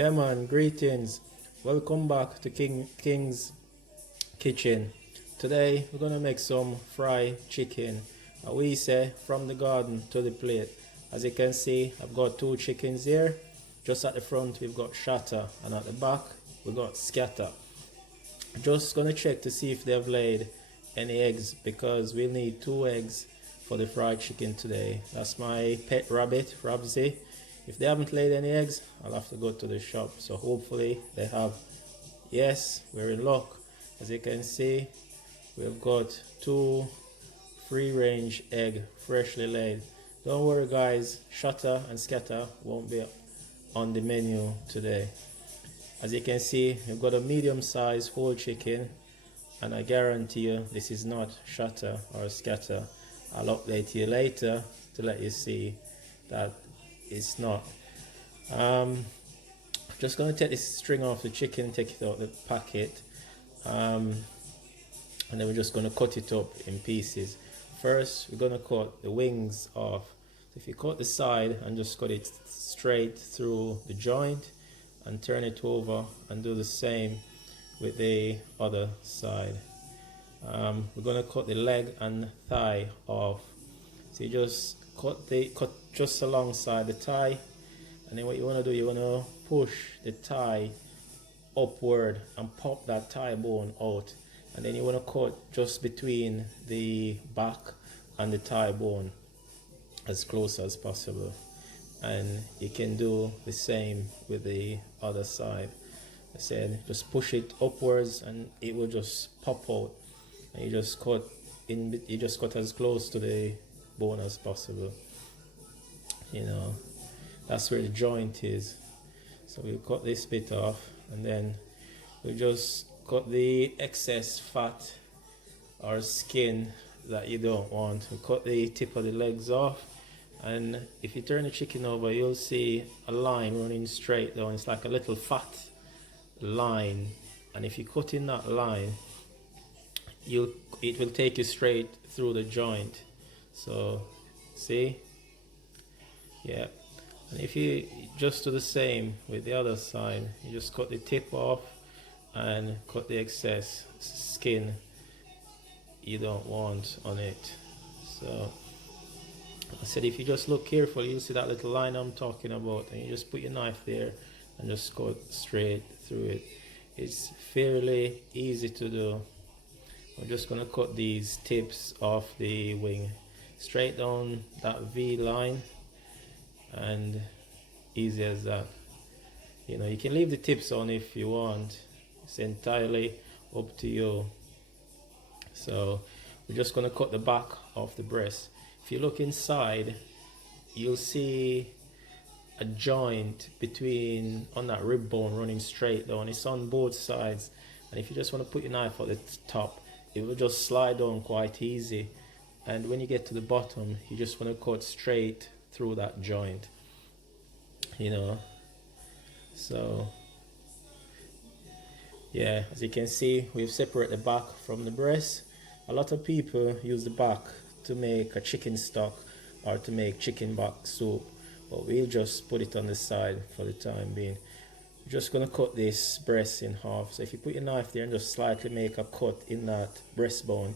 Yeah man, greetings. Welcome back to King's Kitchen. Today we're gonna make some fried chicken. We say from the garden to the plate. As you can see, I've got two chickens here. Just at the front we've got shatter and at the back we've got scatter. Just gonna check to see if they've laid any eggs because we'll need 2 eggs for the fried chicken today. That's my pet rabbit, Rabsy. If they haven't laid any eggs, I'll have to go to the shop. So hopefully they have. Yes, we're in luck. As you can see, we've got 2 free-range egg freshly laid. Don't worry guys, shatter and scatter won't be on the menu today. As you can see, we've got a medium-sized whole chicken, and I guarantee you this is not shatter or scatter. I'll update you later to let you see that it's not. Just going to take this string off the chicken, take it out the packet, and then we're just going to cut it up in pieces. First we're going to cut the wings off. So if you cut the side and just cut it straight through the joint and turn it over and do the same with the other side. We're going to cut the leg and thigh off. So you just cut just alongside the thigh, and then what you want to do, you want to push the thigh upward and pop that thigh bone out, and then you want to cut just between the back and the thigh bone as close as possible, and you can do the same with the other side. I said just push it upwards and it will just pop out, and you just cut as close to the bone as possible. You know, that's where the joint is. So we'll cut this bit off, and then we'll just cut the excess fat or skin that you don't want. We'll cut the tip of the legs off, and if you turn the chicken over, you'll see a line running straight down. It's like a little fat line, and if you cut in that line, it will take you straight through the joint. So see, yeah. And if you just do the same with the other side, you just cut the tip off and cut the excess skin you don't want on it. So I said if you just look carefully, you'll see that little line I'm talking about, and you just put your knife there and just cut straight through it. It's fairly easy to do. I'm just going to cut these tips off the wing straight down that V line, and easy as that. You know, you can leave the tips on if you want. It's entirely up to you. So we're just going to cut the back of the breast. If you look inside, you'll see a joint between on that rib bone running straight down. It's on both sides, and if you just want to put your knife at the top, it will just slide down quite easy. And when you get to the bottom, you just want to cut straight through that joint, you know. So yeah, as you can see, we've separated the back from the breast. A lot of people use the back to make a chicken stock or to make chicken back soup, but we'll just put it on the side for the time being. We're just going to cut this breast in half. So if you put your knife there and just slightly make a cut in that breastbone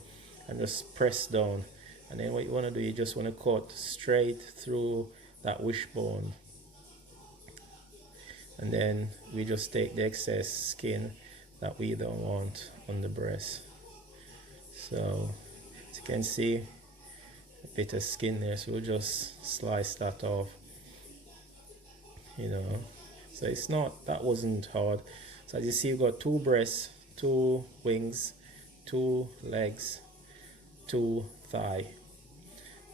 and just press down, and then what you want to do, you just want to cut straight through that wishbone, and then we just take the excess skin that we don't want on the breast. So as you can see, a bit of skin there, so we'll just slice that off, you know. So it's not, that wasn't hard. So as you see, we've got 2 breasts, 2 wings, 2 legs, 2 thigh,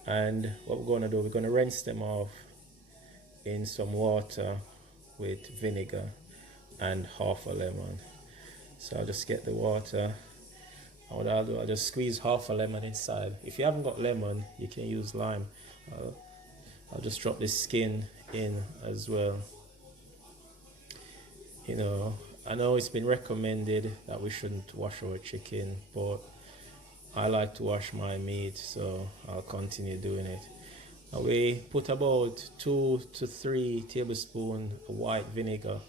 and what we're going to do, we're going to rinse them off in some water with vinegar and half a lemon. So I'll just get the water, and what I'll do, I'll just squeeze half a lemon inside. If you haven't got lemon, you can use lime. I'll just drop this skin in as well. You know, I know it's been recommended that we shouldn't wash our chicken, but I like to wash my meat, so I'll continue doing it. We put about 2 to 3 tablespoons of white vinegar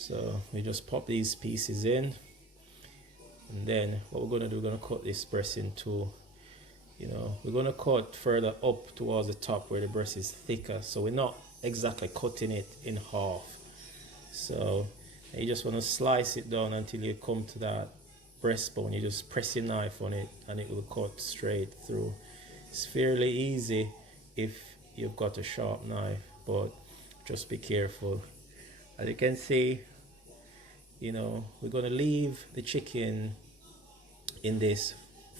So we just pop these pieces in, and then what we're going to do, we're going to cut this breast in two. We're going to cut further up towards the top where the breast is thicker, so we're not exactly cutting it in half. So you just want to slice it down until you come to that breastbone. You just press your knife on it and it will cut straight through. It's fairly easy if you've got a sharp knife, but just be careful. As you can see, we're going to leave the chicken in this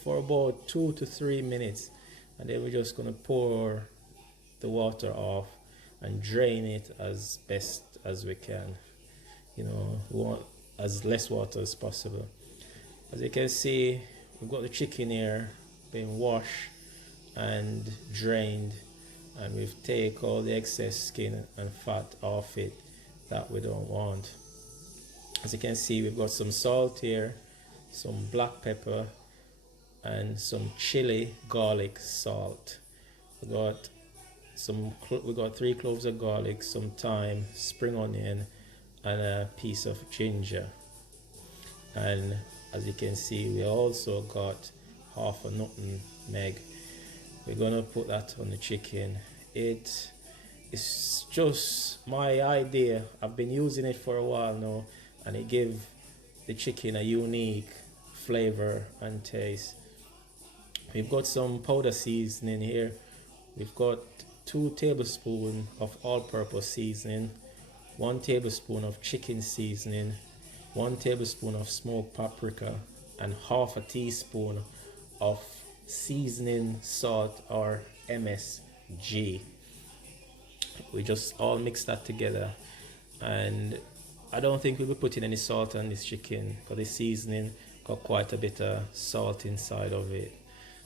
for about 2 to 3 minutes, and then we're just going to pour the water off and drain it as best as we can. We want as less water as possible. As you can see, we've got the chicken here being washed and drained, and we've taken all the excess skin and fat off it that we don't want. As you can see, we've got some salt here, some black pepper, and some chili garlic salt. We got 3 cloves of garlic, some thyme, spring onion, and a piece of ginger. And as you can see, we also got half a nutmeg. We're gonna put that on the chicken. It's just my idea. I've been using it for a while now, and it gives the chicken a unique flavor and taste. We've got some powder seasoning here. We've got 2 tablespoons of all-purpose seasoning, 1 tablespoon of chicken seasoning, 1 tablespoon of smoked paprika, and half a teaspoon of seasoning salt, or MSG. We just all mix that together, and I don't think we'll be putting any salt on this chicken because the seasoning got quite a bit of salt inside of it.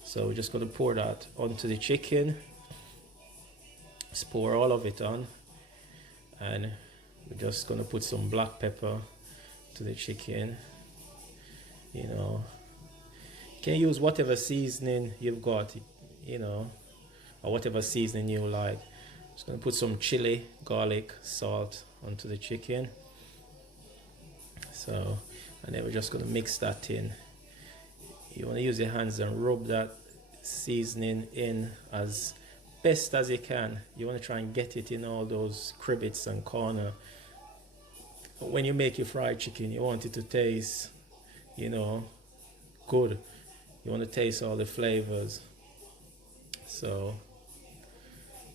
So we're just going to pour that onto the chicken. Just pour all of it on, and we're just going to put some black pepper to the chicken. You can use whatever seasoning you've got, or whatever seasoning you like. Just going to put some chili, garlic, salt onto the chicken. So, and then we're just going to mix that in. You want to use your hands and rub that seasoning in as best as you can. You want to try and get it in all those cribbits and corner. When you make your fried chicken, you want it to taste, good. You want to taste all the flavors. So,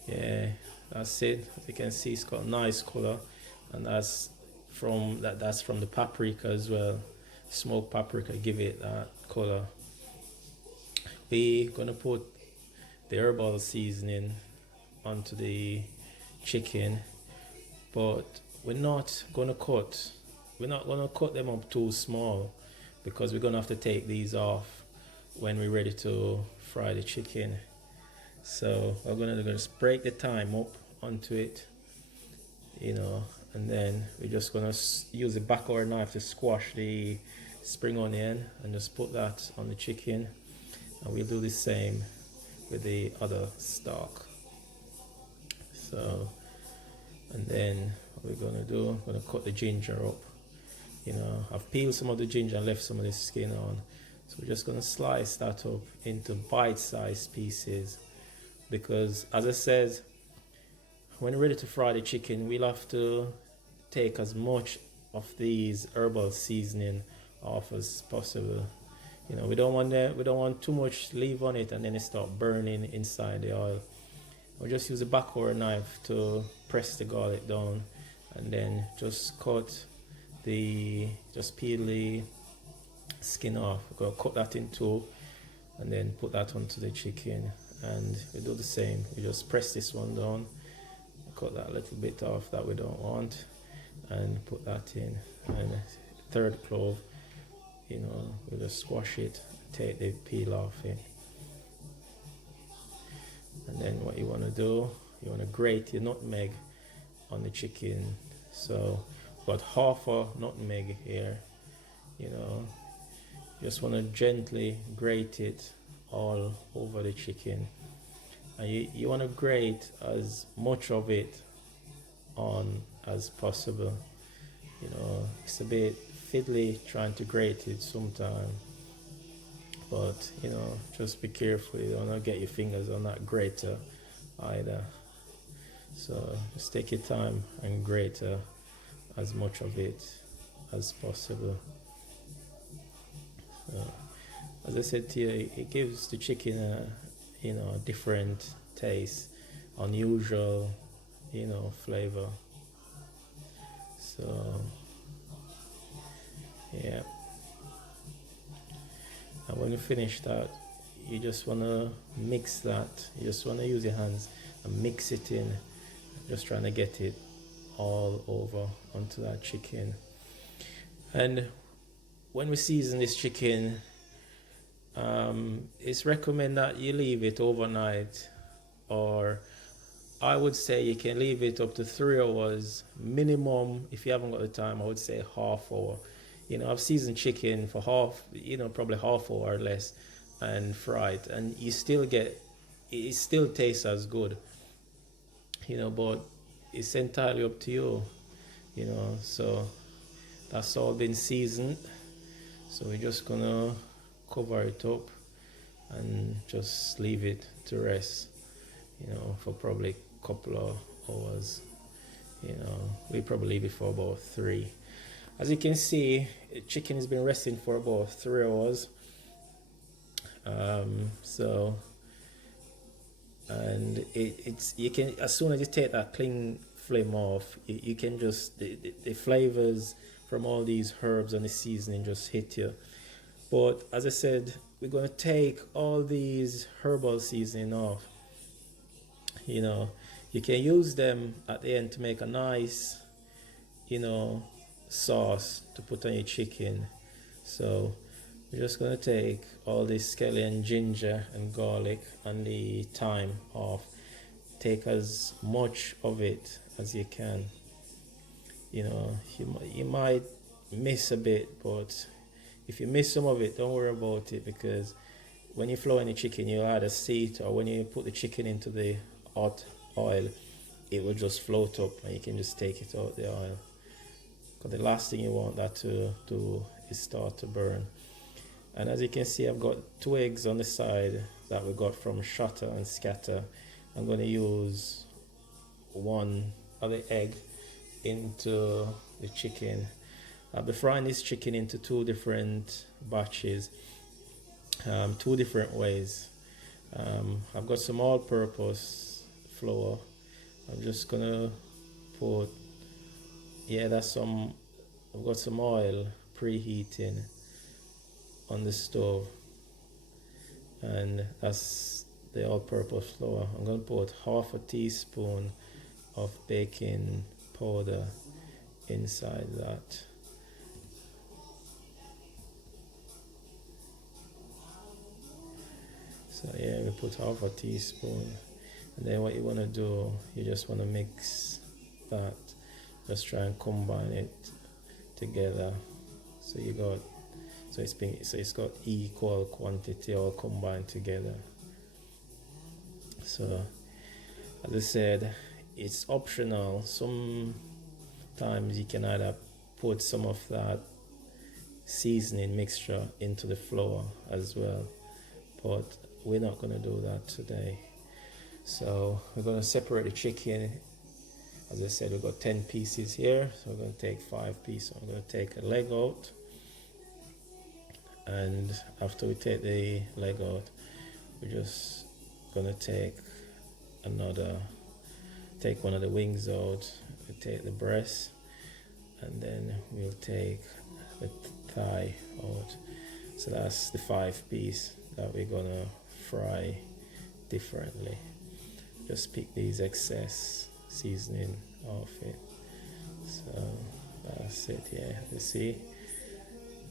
yeah, that's it. As you can see, it's got a nice color, and that's from the paprika as well. Smoked paprika give it that color. We're gonna put the herbal seasoning onto the chicken, but we're not gonna cut them up too small, because we're gonna have to take these off when we're ready to fry the chicken. So we're gonna just break the thyme up onto it, and then we're just gonna use the back of our knife to squash the spring onion and just put that on the chicken, and we'll do the same with the other stock. So, and then what we're gonna do, I'm gonna cut the ginger up. I've peeled some of the ginger and left some of the skin on, so we're just gonna slice that up into bite-sized pieces, because as I said, when we're ready to fry the chicken, we'll have to take as much of these herbal seasoning off as possible. We don't want too much leave on it and then it start burning inside the oil. We'll just use the back of our knife to press the garlic down, and then just peel the skin off. We're going to cut that in two and then put that onto the chicken, and we do the same. We just press this one down, cut that little bit off that we don't want, and put that in. And third clove, we'll just squash it, take the peel off it. And then what you want to do, you want to grate your nutmeg on the chicken. So about half a nutmeg here, just want to gently grate it all over the chicken, and you want to grate as much of it on as possible. You know, it's a bit fiddly trying to grate it sometimes, but you know, just be careful. You don't want to get your fingers on that grater either. So just take your time and grate as much of it as possible. So, as I said to you, it gives the chicken a, you know, different taste, unusual, you know, flavor. So yeah, and when you finish that, you just want to mix that. You just want to use your hands and mix it in, just trying to get it all over onto that chicken. And when we season this chicken, it's recommended that you leave it overnight, or I would say you can leave it up to 3 hours minimum. If you haven't got the time, I would say half hour. You know, I've seasoned chicken for half, you know, probably half hour or less, and fried, and you still get, it still tastes as good, you know, but it's entirely up to you, you know. So that's all been seasoned. So we're just gonna cover it up and just leave it to rest, you know, for probably a couple of hours. You know, we probably leave it for about 3. As you can see, chicken has been resting for about 3 hours. So, and it's, you can, as soon as you take that cling flame off, you can just, the flavors from all these herbs and the seasoning just hit you. But as I said, we're going to take all these herbal seasoning off. You know, you can use them at the end to make a nice, you know, sauce to put on your chicken. So we're just going to take all this scallion, ginger and garlic and the thyme off. Take as much of it as you can. You know, you might miss a bit, but if you miss some of it, don't worry about it, because when you flour in the chicken, you either see it, or when you put the chicken into the hot oil, it will just float up and you can just take it out the oil. Because the last thing you want that to do is start to burn. And as you can see, I've got 2 eggs on the side that we got from Shatter and Scatter. I'm going to use one other egg into the chicken. I'll be frying this chicken into 2 different batches, 2 different ways. I've got some all-purpose flour. I'm just gonna put, that's some, I've got some oil preheating on the stove, and that's the all-purpose flour. I'm gonna put half a teaspoon of baking powder inside that. So yeah, we put half a teaspoon, and then what you want to do, you just want to mix that, just try and combine it together. So you got, so it's got equal quantity all combined together. So as I said, it's optional. Sometimes you can either put some of that seasoning mixture into the flour as well, but we're not going to do that today. So we're going to separate the chicken. As I said, we've got 10 pieces here, so we're going to take 5 pieces. I'm going to take a leg out, and after we take the leg out, we're just going to take one of the wings out. We take the breast, and then we'll take the thigh out. So that's the 5 piece that we're gonna fry differently. Just pick these excess seasoning off it. So that's it. Yeah, you see,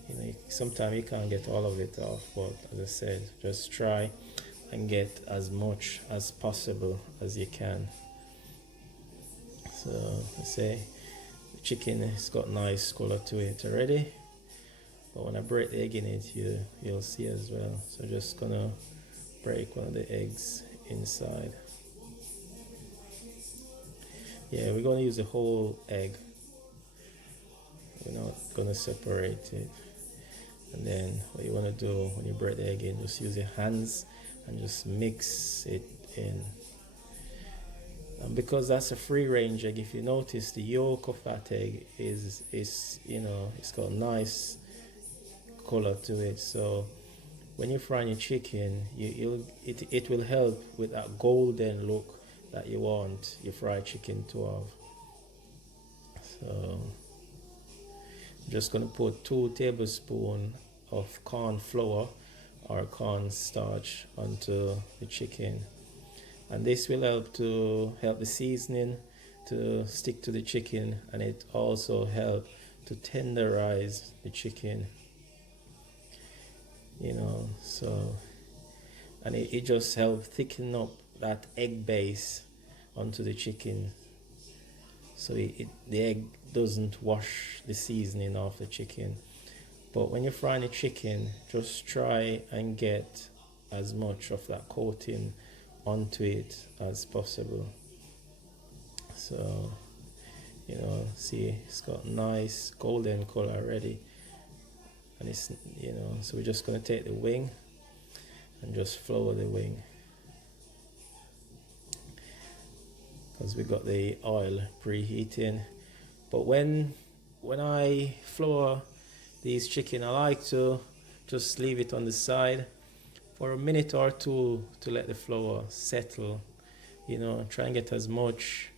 you know, sometimes you can't get all of it off, but as I said, just try and get as much as possible as you can. So I say the chicken has got nice color to it already, but when I break the egg in it, you'll see as well. So just gonna break one of the eggs inside. Yeah, we're gonna use the whole egg. We're not gonna separate it. And then what you want to do when you break the egg in, just use your hands and just mix it in. And because that's a free range egg, if you notice the yolk of that egg is it's got a nice color to it. So when you fry your chicken, it will help with that golden look that you want your fried chicken to have. So I'm just gonna put 2 tablespoons of corn flour or corn starch onto the chicken, and this will help the seasoning to stick to the chicken, and it also help to tenderize the chicken, so, and it just helps thicken up that egg base onto the chicken, so the egg doesn't wash the seasoning off the chicken. But when you're frying the chicken, just try and get as much of that coating onto it as possible. So, see, it's got nice golden color already. And it's, so we're just going to take the wing and just flour the wing, because we got the oil preheating. But when I flour these chicken, I like to just leave it on the side for a minute or two to let the flour settle, try and get as much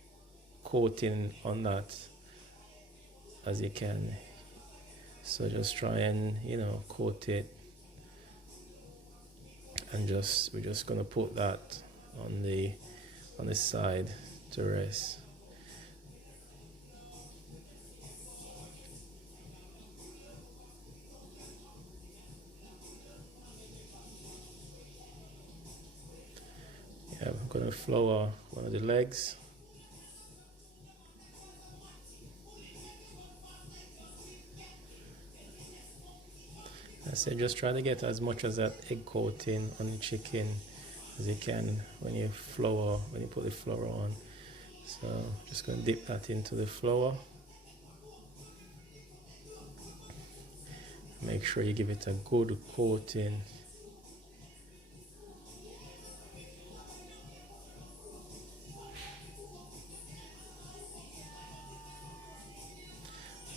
coating on that as you can. So just try and coat it, and we're just gonna put that on the side to rest. Yeah, I'm gonna flour one of the legs. I said just try to get as much as that egg coating on the chicken as you can when you put the flour on. So just going to dip that into the flour. Make sure you give it a good coating.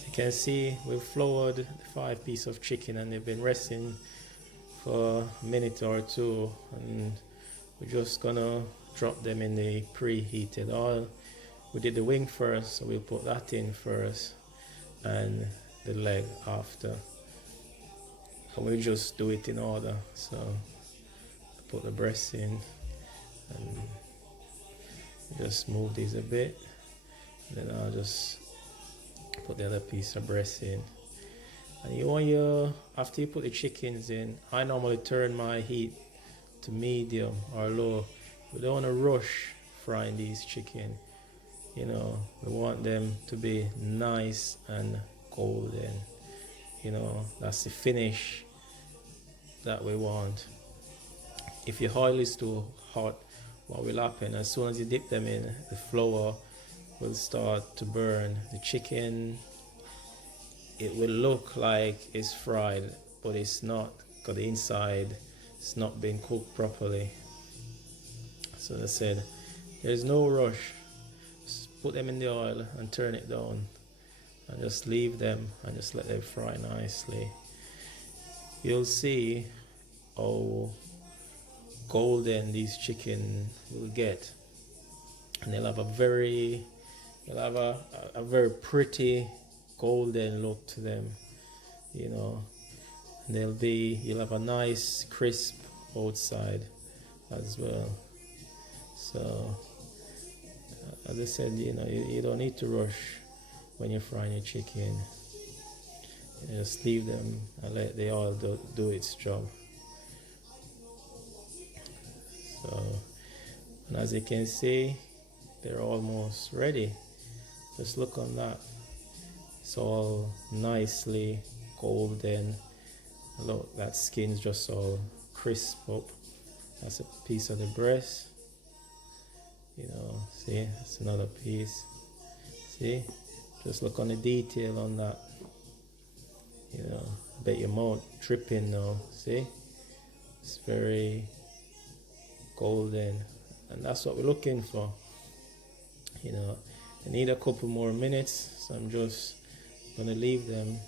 You can see we've floured the 5 pieces of chicken, and they've been resting for a minute or two, and we're just gonna drop them in the preheated oil. We did the wing first, so we'll put that in first and the leg after, and we'll just do it in order. So put the breast in and just move these a bit, and then I'll just put the other piece of breast in. And after you put the chickens in, I normally turn my heat to medium or low. We don't want to rush frying these chicken. We want them to be nice and golden. That's the finish that we want. If your oil is too hot, what will happen? As soon as you dip them in, the flour will start to burn. The chicken, it will look like it's fried, but it's not, because the inside it's not been cooked properly. So as I said, there's no rush. Just put them in the oil and turn it down, and just leave them and just let them fry nicely. You'll see how golden these chicken will get, and they'll have a very pretty golden look to them, and you'll have a nice crisp outside as well. So as I said, you don't need to rush when you're frying your chicken. You just leave them and let the oil do its job. So, and as you can see, they're almost ready. Just look on that. It's all nicely golden. Look, that skin's just all crisp up. That's a piece of the breast. See, that's another piece. See, just look on the detail on that. You know, bet your mouth dripping now. See, it's very golden, and that's what we're looking for. You know, I need a couple more minutes, so I'm just gonna leave them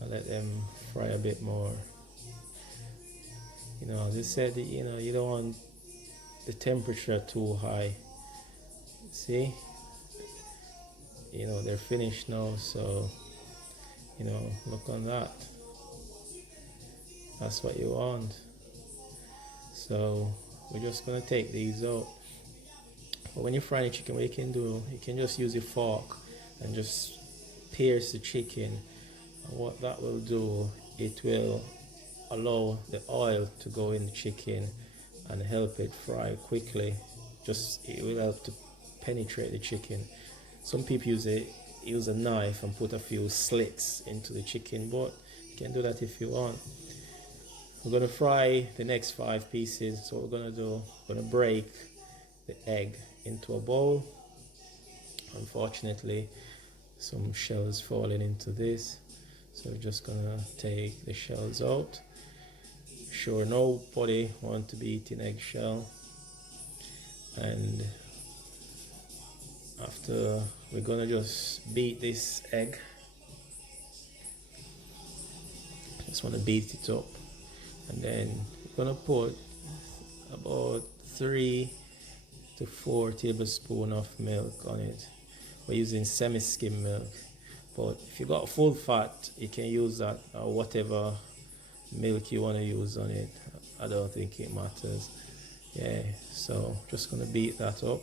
and let them fry a bit more. You know, as I said, you know, you don't want the temperature too high. See, you know, they're finished now, so you know, look on that. That's what you want. So we're just gonna take these out. But when you fry the chicken, what you can do, you can just use a fork and just pierce the chicken. And what that will do, it will allow the oil to go in the chicken and help it fry quickly. Just it will help to penetrate the chicken. Some people use a knife and put a few slits into the chicken, but you can do that if you want. We're going to fry the next 5 pieces. So what we're going to do, we're going to break the egg into a bowl. Unfortunately, some shells falling into this, so we're just going to take the shells out. Sure, nobody wants to be eating eggshell. And after, we're going to just beat this egg. Just want to beat it up. And then we're going to put about 3 to 4 tablespoons of milk on it. We're using semi-skim milk. But if you got full fat, you can use that or whatever milk you want to use on it. I don't think it matters. Yeah, so just going to beat that up.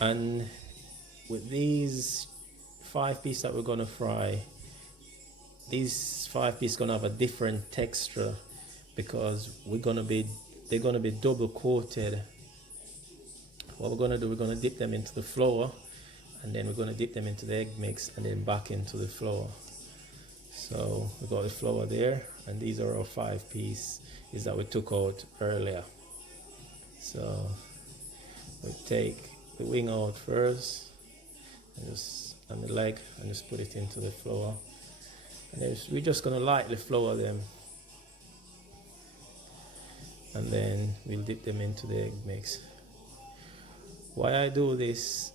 And with these 5 pieces that we're going to fry, these 5 pieces going to have a different texture because they're going to be double coated. What we're going to do, we're going to dip them into the flour, and then we're going to dip them into the egg mix and then back into the flour. So we got the flour there, and these are our 5 pieces that we took out earlier. So we take the wing out first, and the leg, and just put it into the flour. And we're just going to lightly flour them, and then we'll dip them into the egg mix. Why I do this,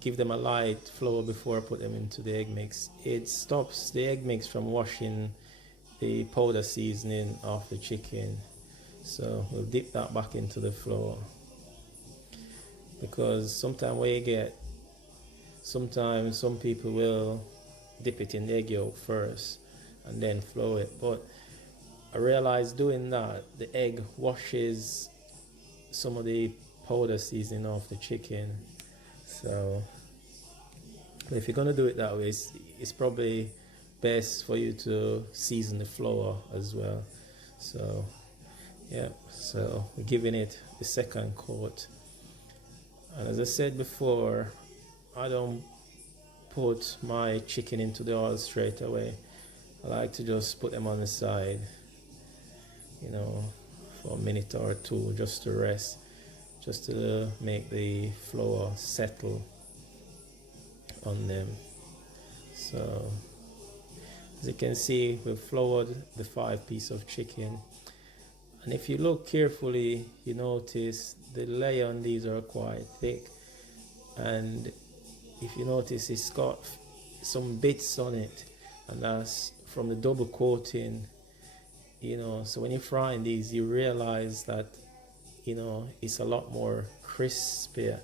give them a light flour before I put them into the egg mix, it stops the egg mix from washing the powder seasoning off the chicken. So we'll dip that back into the flour, because sometimes some people will dip it in the egg yolk first and then flour it, but I realized doing that, the egg washes some of the powder seasoning off the chicken. So if you're going to do it that way, it's probably best for you to season the flour as well. So yeah, so we're giving it the second coat. And as I said before, I don't put my chicken into the oil straight away. I like to just put them on the side, you know, for a minute or 2 just to rest, just to make the flour settle on them. So as you can see, we've floured the 5 pieces of chicken, and if you look carefully, you notice the layer on these are quite thick, and if you notice, it's got some bits on it, and that's from the double coating, you know. So when you're frying these, you realize that, you know, it's a lot more crispier.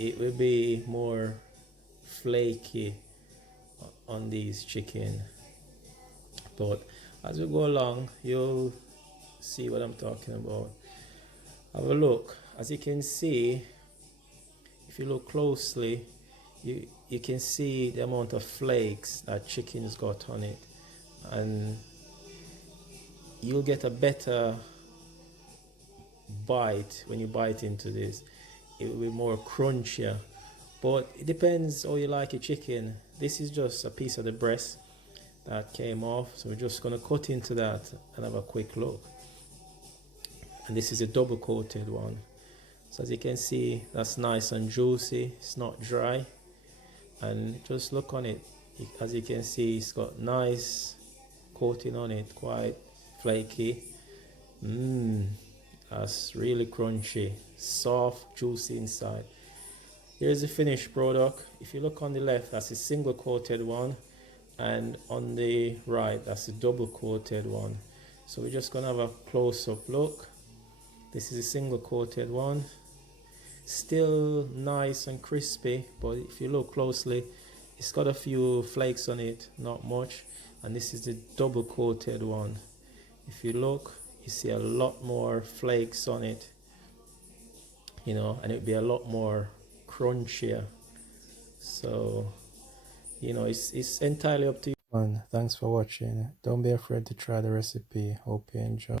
It will be more flaky on these chicken, but as we go along, you'll see what I'm talking about. Have a look. As you can see, if you look closely, you can see the amount of flakes that chicken's got on it, and you'll get a better bite when you bite into this. It will be more crunchier, but it depends how you like your chicken. This is just a piece of the breast that came off, so we're just going to cut into that and have a quick look. And this is a double coated one, so as you can see, that's nice and juicy. It's not dry, and just look on it. As you can see, it's got nice coating on it, quite flaky. That's really crunchy, soft, juicy inside. Here's the finished product. If you look on the left, that's a single coated one, and on the right, that's a double coated one. So we're just gonna have a close-up look. This is a single coated one, still nice and crispy, but if you look closely, it's got a few flakes on it, not much. And this is the double coated one. If you look, you see a lot more flakes on it, you know, and it'd be a lot more crunchier. So, you know, it's entirely up to you. And thanks for watching. Don't be afraid to try the recipe. Hope you enjoy.